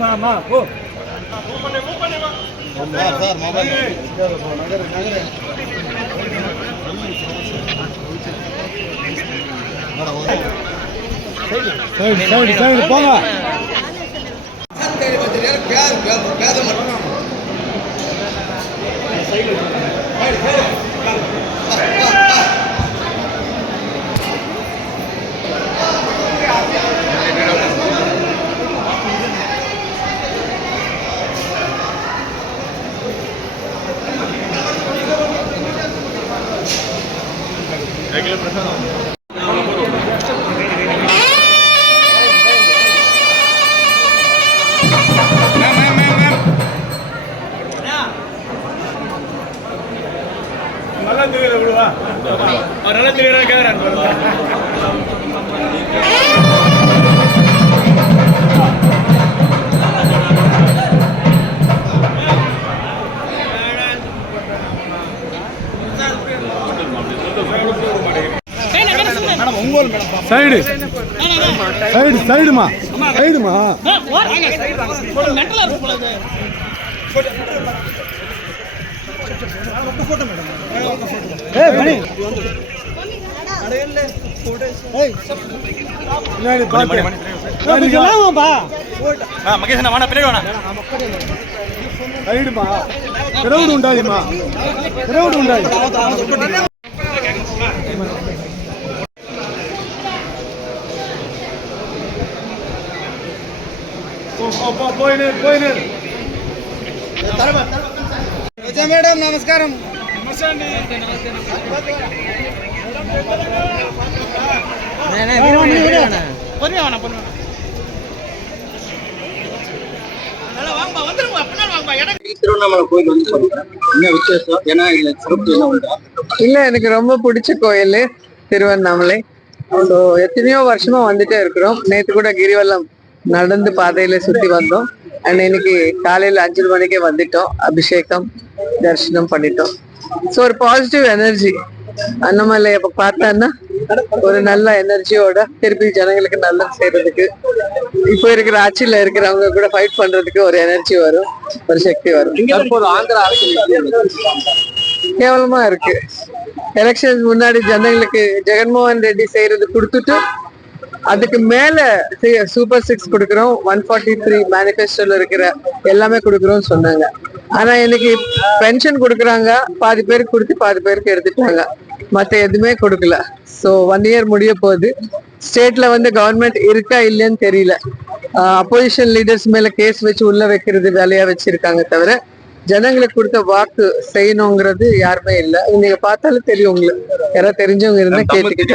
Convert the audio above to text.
மாமா போ போங்க நல்லா தெரியல விடுவா நல்லா தெரியல கேக்குறான் சைடு சைடு சைடுமா சைடுமா సైడ్మా క్రౌడ్ ఉండాలిమా క్రౌడ్ ఉండాలి పోయినారు మేడం నమస్కారం திருவண்ணாமலை கோயில் வந்து என்ன விசேஷம்? ஏன்னா இல்ல எனக்கு ரொம்ப பிடிச்ச கோயில் திருவண்ணாமலை. எத்தனையோ வருஷமா வந்துட்டே இருக்கிறோம். நேற்று கூட கிரிவலம் நடந்து பாதையில சுத்தி வந்தோம். அண்ட் இன்னைக்கு காலையில 5 மணிக்கே வந்துட்டோம். அபிஷேகம் தரிசனம் பண்ணிட்டோம். ஸோ ஒரு பாசிட்டிவ் எனர்ஜி அண்ணாமலை அப்ப பார்த்தான்னா ஒரு நல்ல எனர்ஜியோட திருப்பி ஜனங்களுக்கு நல்லது செய்யறதுக்கு, இப்போ இருக்கிற ஆட்சியில இருக்கிறவங்க கூட ஃபைட் பண்றதுக்கு ஒரு எனர்ஜி வரும், ஒரு சக்தி வரும். ஆந்திரா கேவலமா இருக்கு. எலெக்ஷன் முன்னாடி ஜனங்களுக்கு ஜெகன்மோகன் ரெட்டி செய்யறது கொடுத்துட்டு அதுக்கு மேல சூப்பர் 6 கொடுக்குறோம், 143 மேனிஃபெஸ்டோல இருக்கிற எல்லாமே கொடுக்குறோம்னு சொன்னாங்க. ஆனா இன்னைக்கு பென்ஷன் கொடுக்குறாங்க, பாதி பேருக்கு கொடுத்து பாதி பேருக்கு எடுத்துட்டாங்க, மத்த எதுவுமே கொடுக்கல. ஸோ 1 இயர் முடிய போகுது. ஸ்டேட்ல வந்து கவர்மெண்ட் இருக்கா இல்லைன்னு தெரியல. அப்போசிஷன் லீடர்ஸ் மேல கேஸ் வச்சு உள்ள வைக்கிறது வேலையா வச்சிருக்காங்க தவிர ஜனங்களுக்கு கொடுத்த வாக்கு செய்யணுங்கிறது யாருமே இல்லை. நீங்க பார்த்தாலும் தெரியும், உங்களுக்கு யாராவது தெரிஞ்சவங்க இருந்தா கேட்டுக்கிட்டு